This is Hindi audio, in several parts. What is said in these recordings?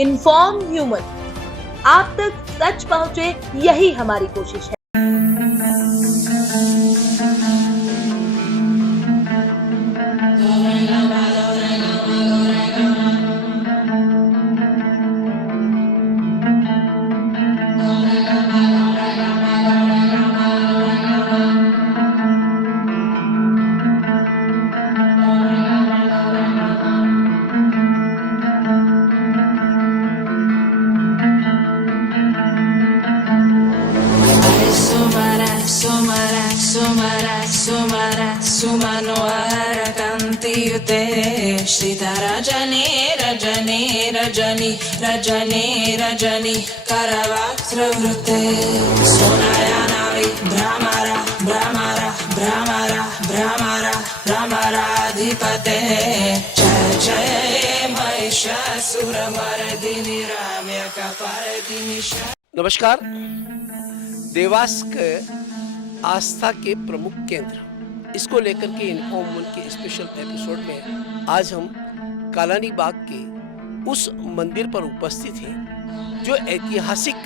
इन्फॉर्म ह्यूमन, आप तक सच पहुंचे, यही हमारी कोशिश है। सुमनोहरकान्तियुते श्रितरजनी रजनी रजनी रजनी रजनी करवक्त्रवृते सुनयनावि भ्रमरा भ्रमरा भ्रमरा भ्रमरा भ्रमराधिपते जय जय महिषासुरमर्दिनि रम्यकपर्दिनि। नमस्कार। देवास के आस्था के प्रमुख केंद्र, इसको लेकर के इन्फॉर्म वन के स्पेशल एपिसोड में आज हम कालानी बाग के उस मंदिर पर उपस्थित हैं जो ऐतिहासिक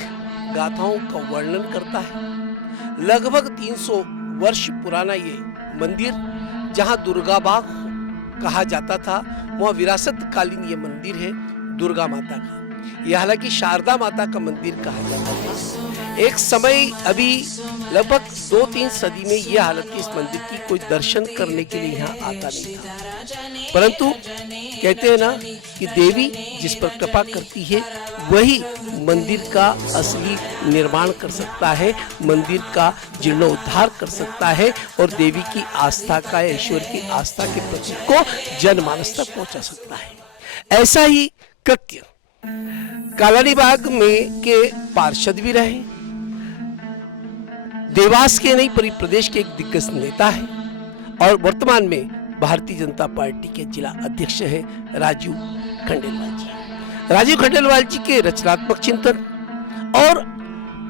गाथाओं का वर्णन करता है। लगभग 300 वर्ष पुराना ये मंदिर, जहां दुर्गा बाग कहा जाता था, वह विरासत कालीन ये मंदिर है दुर्गा माता का। यह हालांकि शारदा माता का मंदिर कहा जाता था। एक समय अभी लगभग 2-3 सदी में यह हालत थी इस मंदिर की, कोई दर्शन करने के लिए यहाँ आता नहीं था। परंतु कहते हैं ना कि देवी जिस पर कृपा करती है वही मंदिर का असली निर्माण कर सकता है, मंदिर का जीर्णोद्धार कर सकता है और देवी की आस्था का, ईश्वर की आस्था के प्रतीक को जनमानस तक पहुंचा सकता है। ऐसा ही कृत्य कालानी बाग में के पार्षद भी रहे, देवास के नहीं पूरे प्रदेश के एक दिग्गज नेता है और वर्तमान में भारतीय जनता पार्टी के जिला अध्यक्ष है राजीव खंडेलवाल जी। राजीव खंडेलवाल जी के रचनात्मक चिंतन और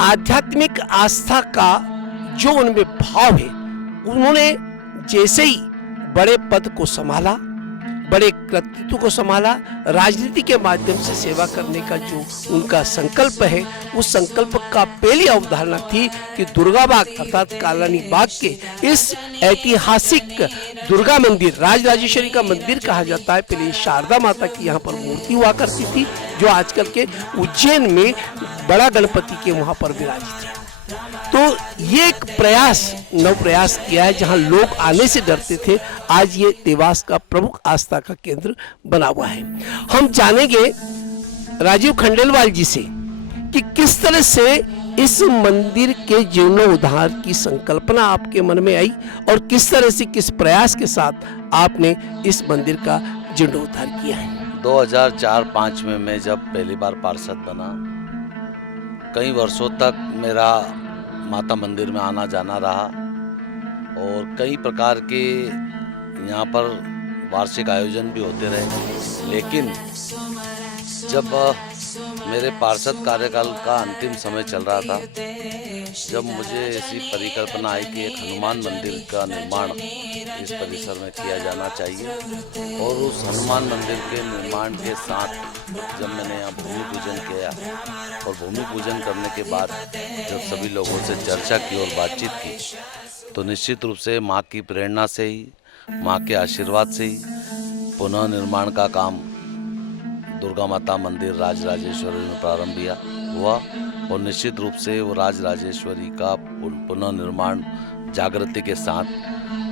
आध्यात्मिक आस्था का जो उनमें भाव है, उन्होंने जैसे ही बड़े पद को संभाला, बड़े कृतित्व को संभाला, राजनीति के माध्यम से सेवा करने का जो उनका संकल्प है, उस संकल्प का पहली अवधारणा थी कि दुर्गा बाग अर्थात कालानी बाग के इस ऐतिहासिक दुर्गा मंदिर, राजराजेश्वरी का मंदिर कहा जाता है, पहले शारदा माता की यहाँ पर मूर्ति हुआ करती थी जो आजकल के उज्जैन में बड़ा गणपति के वहां पर विराजित है। तो ये एक नव प्रयास किया है, जहां लोग आने से डरते थे, आज ये देवास का प्रमुख आस्था का केंद्र बना हुआ है। हम जानेंगे राजीव खंडेलवाल जी से कि किस तरह से इस मंदिर के जीर्णोद्धार की संकल्पना आपके मन में आई और किस तरह से, किस प्रयास के साथ आपने इस मंदिर का जीर्णोद्धार किया है। 2004-05 में मैं जब पहली बार पार्षद बना, कई वर्षों तक मेरा माता मंदिर में आना जाना रहा और कई प्रकार के यहाँ पर वार्षिक आयोजन भी होते रहे। लेकिन जब मेरे पार्षद कार्यकाल का अंतिम समय चल रहा था, जब मुझे ऐसी परिकल्पना आई कि एक हनुमान मंदिर का निर्माण इस परिसर में किया जाना चाहिए और उस हनुमान मंदिर के निर्माण के साथ जब मैंने यहाँ भूमि पूजन किया और भूमि पूजन करने के बाद जब सभी लोगों से चर्चा की और बातचीत की, तो निश्चित रूप से माँ की प्रेरणा से ही, माँ के आशीर्वाद से ही पुनः निर्माण का काम दुर्गा माता मंदिर राजराजेश्वरी में प्रारंभ हुआ और निश्चित रूप से वो राजराजेश्वरी का पुनः निर्माण जागृति के साथ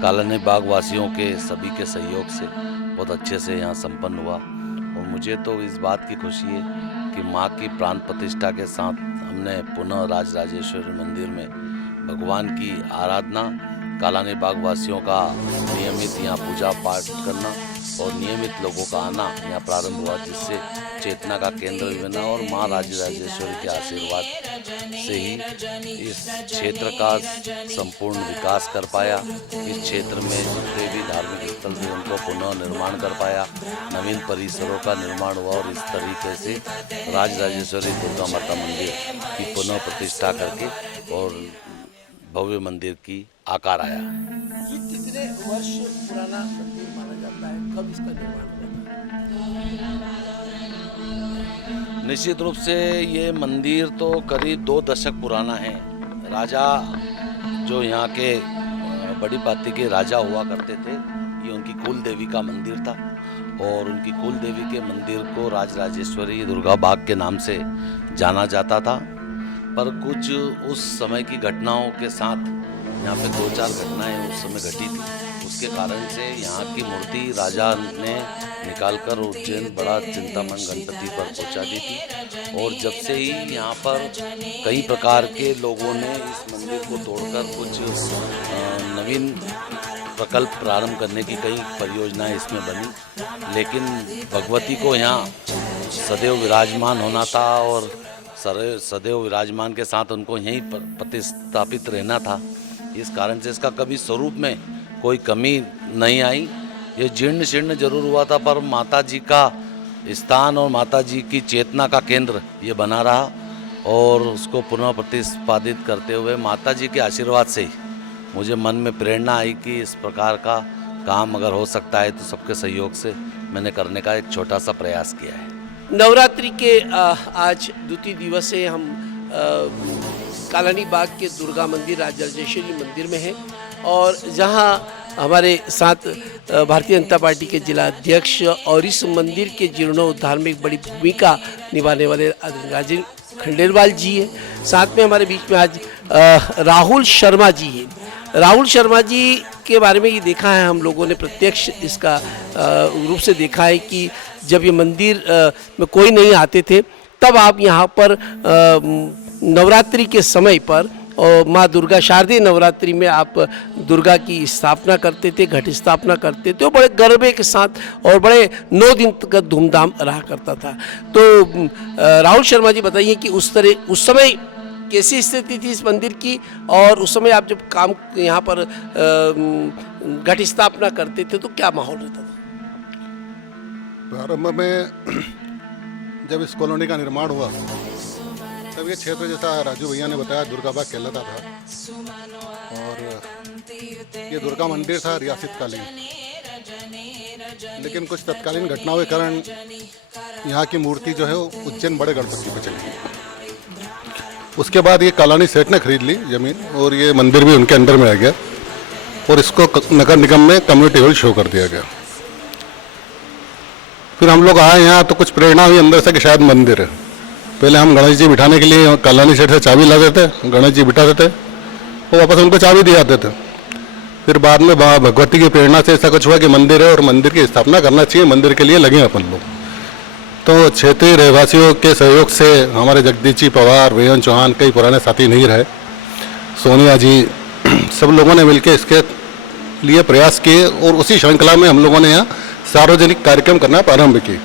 कालानी बाग वासियों के सभी के सहयोग से बहुत अच्छे से यहाँ संपन्न हुआ। और मुझे तो इस बात की खुशी है कि माँ की प्राण प्रतिष्ठा के साथ हमने पुनः राजराजेश्वरी मंदिर में भगवान की आराधना, कालानी बाग वासियों का नियमित यहाँ पूजा पाठ करना और नियमित लोगों का आना यहाँ प्रारंभ हुआ, जिससे चेतना का केंद्र भी बना और माँ राजराजेश्वरी के आशीर्वाद से ही इस क्षेत्र का संपूर्ण विकास कर पाया। इस क्षेत्र में जितने भी धार्मिक स्थल थे उनको पुनः निर्माण कर पाया, नवीन परिसरों का निर्माण हुआ और इस तरीके से राजराजेश्वरी दुर्गा माता मंदिर की पुनः प्रतिष्ठा करके और भव्य मंदिर की आकार आया। ये कितने वर्ष पुराना मंदिर माना जाता है? कब इसका निर्माण हुआ? निश्चित रूप से ये मंदिर तो करीब 2 दशक पुराना है। राजा जो यहाँ के बड़ी पाती के राजा हुआ करते थे, ये उनकी कुल देवी का मंदिर था और उनकी कुल देवी के मंदिर को राजराजेश्वरी दुर्गा बाग के नाम से जाना जाता था। पर कुछ उस समय की घटनाओं के साथ यहाँ पे 2-4 घटनाएं उस समय घटी थी, उसके कारण से यहाँ की मूर्ति राजा ने निकालकर उज्जैन बड़ा चिंतामण गणपति पर पहुँचा दी थी। और जब से ही यहाँ पर कई प्रकार के लोगों ने इस मंदिर को तोड़कर कुछ नवीन प्रकल्प प्रारंभ करने की कई परियोजनाएं इसमें बनी, लेकिन भगवती को यहाँ सदैव विराजमान होना था और सदैव विराजमान के साथ उनको यहीं प्रतिस्थापित रहना था। इस कारण से इसका कभी स्वरूप में कोई कमी नहीं आई। ये जीर्ण शीर्ण जरूर हुआ था, पर माता जी का स्थान और माता जी की चेतना का केंद्र ये बना रहा और उसको पुनः प्रतिपादित करते हुए माता जी के आशीर्वाद से ही मुझे मन में प्रेरणा आई कि इस प्रकार का काम अगर हो सकता है तो सबके सहयोग से मैंने करने का एक छोटा सा प्रयास किया है। नवरात्रि के आज द्वितीय दिवस है। हम कालानी बाग के दुर्गा मंदिर राजराजेश्वरी मंदिर में हैं और जहां हमारे साथ भारतीय जनता पार्टी के जिला अध्यक्ष और इस मंदिर के जीर्णोद्धार में एक बड़ी भूमिका निभाने वाले राजीव खंडेलवाल जी हैं। साथ में हमारे बीच में आज राहुल शर्मा जी हैं। राहुल शर्मा जी के बारे में ये देखा है हम लोगों ने, प्रत्यक्ष इसका रूप से देखा है कि जब ये मंदिर में कोई नहीं आते थे तब आप यहाँ पर नवरात्रि के समय पर और माँ दुर्गा शारदीय नवरात्रि में आप दुर्गा की स्थापना करते थे, घट स्थापना करते थे और बड़े गरबे के साथ और बड़े 9 दिन तक धूमधाम रहा करता था। तो राहुल शर्मा जी बताइए कि उस समय कैसी स्थिति थी इस मंदिर की और उस समय आप जब काम यहाँ पर घट स्थापना करते थे तो क्या माहौल रहता था? प्रारंभ में जब इस कॉलोनी का निर्माण हुआ तब ये क्षेत्र, जैसा राजू भैया ने बताया, दुर्गा बाग कहलाता था और ये दुर्गा मंदिर था रियासतकालीन। लेकिन कुछ तत्कालीन घटनाओं के कारण यहाँ की मूर्ति जो है वो उज्जैन बड़े गणपति पे चली गई। उसके बाद ये कालानी सेठ ने खरीद ली ज़मीन और ये मंदिर भी उनके अंडर में आ गया और इसको नगर निगम में कम्युनिटी हॉल शो कर दिया गया। फिर हम लोग आए यहाँ तो कुछ प्रेरणा हुई अंदर से कि शायद मंदिर है। पहले हम गणेश जी बिठाने के लिए कालानी सेठ से चाबी लाते थे, गणेश जी बिठाते थे वो वापस उनको चाबी दिए आते थे। फिर बाद में भगवती की प्रेरणा से ऐसा कुछ हुआ कि मंदिर है और मंदिर की स्थापना करना चाहिए, मंदिर के लिए लगे अपन लोग। तो क्षेत्रीय रहवासियों के सहयोग से हमारे जगदीश जी पवार, वेयन चौहान, कई पुराने साथी नहीं रहे, सोनिया जी, सब लोगों ने मिलकर इसके लिए प्रयास किए और उसी श्रृंखला में हम लोगों ने यहाँ सार्वजनिक कार्यक्रम करना प्रारंभ किए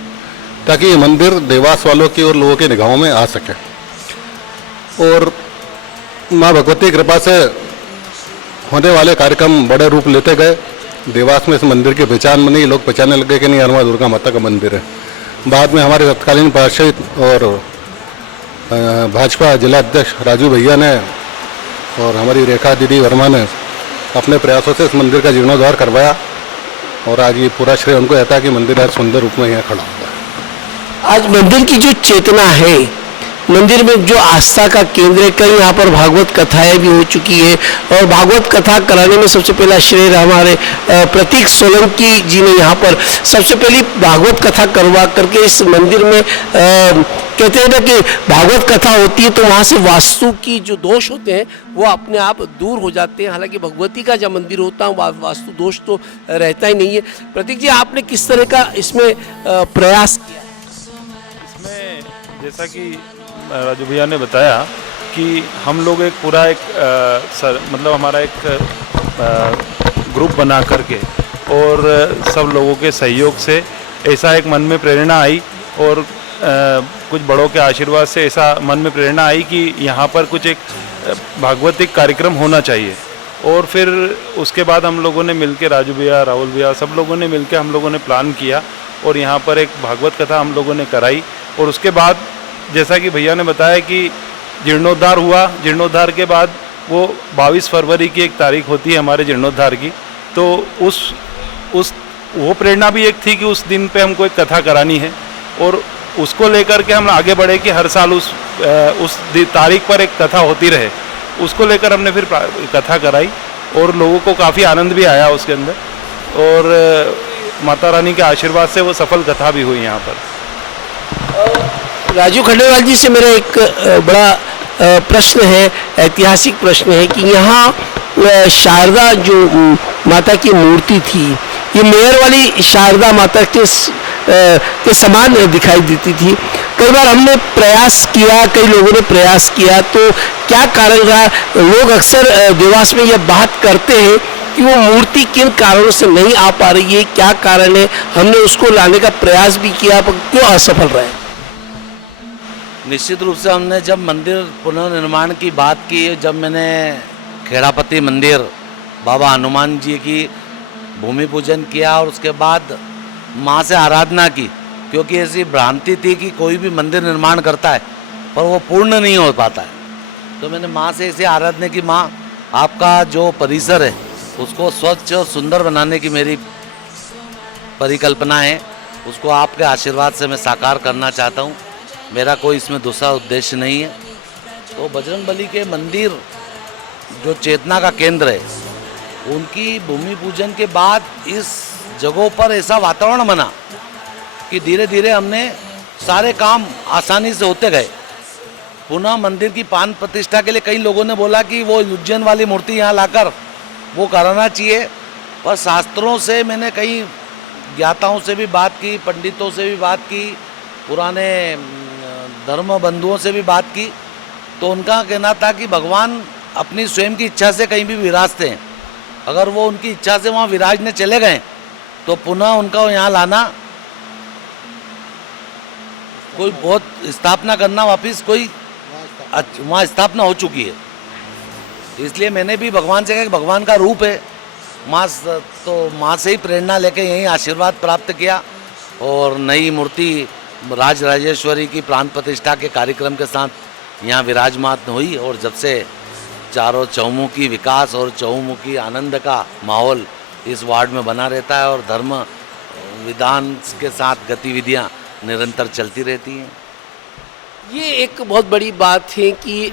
ताकि ये मंदिर देवास वालों की और लोगों की निगाहों में आ सके। और माँ भगवती की कृपा से होने वाले कार्यक्रम बड़े रूप लेते गए। देवास में इस मंदिर की पहचान बनी, लोग पहचानने लगे कि नहीं यार वहाँ दुर्गा माता का मंदिर है। बाद में हमारे तत्कालीन पार्षद और भाजपा जिला अध्यक्ष राजू भैया ने और हमारी रेखा दीदी वर्मा ने अपने प्रयासों से इस मंदिर का जीर्णोद्धार करवाया और आज ये पूरा श्रेय उनको रहता है कि मंदिर आज सुंदर रूप में यहाँ खड़ा हुआ है। आज मंदिर की जो चेतना है, मंदिर में जो आस्था का केंद्र है, कई यहाँ पर भागवत कथाएं भी हो चुकी है और भागवत कथा कराने में सबसे पहला श्रेय हमारे प्रतीक सोलंकी जी ने यहाँ पर सबसे पहली भागवत कथा करवा करके इस मंदिर में कहते हैं ना कि भागवत कथा होती है तो वहाँ से वास्तु की जो दोष होते हैं वो अपने आप दूर हो जाते हैं। हालांकि भगवती का जब मंदिर होता है वास्तु दोष तो रहता ही नहीं है। प्रतीक जी, आपने किस तरह का इसमें प्रयास किया? इसमें जैसा कि राजू भैया ने बताया कि हम लोग एक पूरा मतलब हमारा एक ग्रुप बना करके और सब लोगों के सहयोग से ऐसा एक मन में प्रेरणा आई और कुछ बड़ों के आशीर्वाद से ऐसा मन में प्रेरणा आई कि यहाँ पर कुछ एक भागवतिक कार्यक्रम होना चाहिए। और फिर उसके बाद हम लोगों ने मिलकर, राजू भैया, राहुल भैया, सब लोगों ने मिलकर हम लोगों ने प्लान किया और यहाँ पर एक भागवत कथा हम लोगों ने कराई। और उसके बाद जैसा कि भैया ने बताया कि जीर्णोद्धार हुआ। जीर्णोद्धार के बाद वो 22 फरवरी की एक तारीख होती है हमारे जीर्णोद्धार की, तो वो प्रेरणा भी एक थी कि उस दिन पे हमको एक कथा करानी है। और उसको लेकर के हम आगे बढ़े कि हर साल उस तारीख पर एक कथा होती रहे, उसको लेकर हमने फिर कथा कराई और लोगों को काफ़ी आनंद भी आया उसके अंदर, और माता रानी के आशीर्वाद से वो सफल कथा भी हुई यहाँ पर। राजू खंडेलवाल जी से मेरा एक बड़ा प्रश्न है, ऐतिहासिक प्रश्न है कि यहाँ शारदा जो माता की मूर्ति थी, ये मेयर वाली शारदा माता के समान दिखाई देती थी। कई बार हमने प्रयास किया, कई लोगों ने प्रयास किया, तो क्या कारण रहा? लोग अक्सर देवास में यह बात करते हैं कि वो मूर्ति किन कारणों से नहीं आ पा रही है, क्या कारण है? हमने उसको लाने का प्रयास भी किया, पर क्यों असफल रहे? निश्चित रूप से हमने जब मंदिर पुनर्निर्माण की बात की, जब मैंने खेड़ापति मंदिर बाबा हनुमान जी की भूमि पूजन किया और उसके बाद माँ से आराधना की, क्योंकि ऐसी भ्रांति थी कि कोई भी मंदिर निर्माण करता है पर वो पूर्ण नहीं हो पाता है, तो मैंने माँ से ऐसे आराधना की, माँ आपका जो परिसर है उसको स्वच्छ और सुंदर बनाने की मेरी परिकल्पना है, उसको आपके आशीर्वाद से मैं साकार करना चाहता हूँ, मेरा कोई इसमें दूसरा उद्देश्य नहीं है। तो बजरंगबली के मंदिर जो चेतना का केंद्र है, उनकी भूमि पूजन के बाद इस जगहों पर ऐसा वातावरण बना कि धीरे धीरे हमने सारे काम आसानी से होते गए। पुनः मंदिर की प्राण प्रतिष्ठा के लिए कई लोगों ने बोला कि वो उज्जैन वाली मूर्ति यहाँ लाकर वो कराना चाहिए, पर शास्त्रों से मैंने कई ज्ञाताओं से भी बात की, पंडितों से भी बात की, पुराने धर्म बंधुओं से भी बात की, तो उनका कहना था कि भगवान अपनी स्वयं की इच्छा से कहीं भी विराजते हैं, अगर वो उनकी इच्छा से वहाँ विराजने चले गए तो पुनः उनका यहाँ लाना, कोई बहुत स्थापना करना, वापस कोई वहाँ स्थापना हो चुकी है। इसलिए मैंने भी भगवान से कहा कि भगवान का रूप है माँ, तो माँ से ही प्रेरणा लेके यहीं आशीर्वाद प्राप्त किया और नई मूर्ति राज राजेश्वरी की प्राण प्रतिष्ठा के कार्यक्रम के साथ यहाँ विराजमान हुई, और जब से चारों चहुमुखी विकास और चहुमुखी आनंद का माहौल इस वार्ड में बना रहता है और धर्म विधान के साथ गतिविधियाँ निरंतर चलती रहती हैं। ये एक बहुत बड़ी बात है कि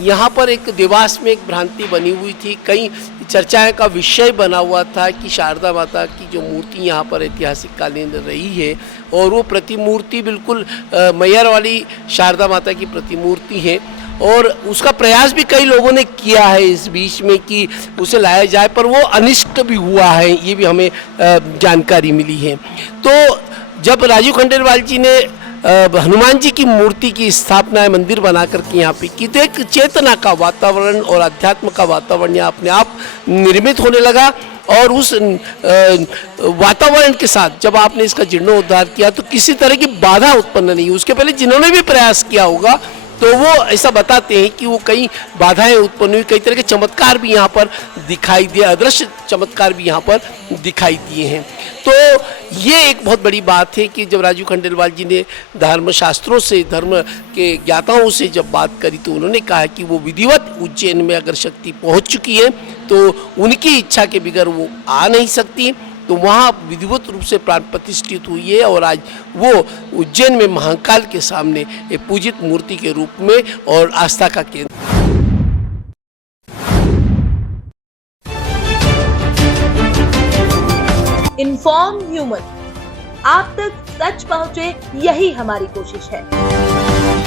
यहाँ पर एक देवास में एक भ्रांति बनी हुई थी, कई चर्चाएं का विषय बना हुआ था कि शारदा माता की जो मूर्ति यहाँ पर ऐतिहासिक कालीन रही है और वो प्रतिमूर्ति बिल्कुल मैयर वाली शारदा माता की प्रतिमूर्ति है, और उसका प्रयास भी कई लोगों ने किया है इस बीच में कि उसे लाया जाए, पर वो अनिष्ट भी हुआ है, ये भी हमें जानकारी मिली है। तो जब राजू खंडेलवाल जी ने हनुमान जी की मूर्ति की स्थापना मंदिर बना करके यहाँ पे की, तो एक चेतना का वातावरण और अध्यात्म का वातावरण यहाँ अपने आप निर्मित होने लगा, और उस वातावरण के साथ जब आपने इसका जीर्णोद्धार किया तो किसी तरह की बाधा उत्पन्न नहीं हुई। उसके पहले जिन्होंने भी प्रयास किया होगा तो वो ऐसा बताते हैं कि वो कई बाधाएं उत्पन्न हुई, कई तरह के चमत्कार भी यहाँ पर दिखाई दिए, अदृश्य चमत्कार भी यहाँ पर दिखाई दिए हैं। तो ये एक बहुत बड़ी बात है कि जब राजू खंडेलवाल जी ने धर्मशास्त्रों से, धर्म के ज्ञाताओं से जब बात करी तो उन्होंने कहा कि वो विधिवत उज्जैन में अगर शक्ति पहुँच चुकी है तो उनकी इच्छा के बगैर वो आ नहीं सकती, तो वहाँ विधिवत रूप से प्राण प्रतिष्ठित हुई है और आज वो उज्जैन में महाकाल के सामने एक पूजित मूर्ति के रूप में और आस्था का केंद्र। इन्फॉर्म ह्यूमन, आप तक सच पहुंचे, यही हमारी कोशिश है।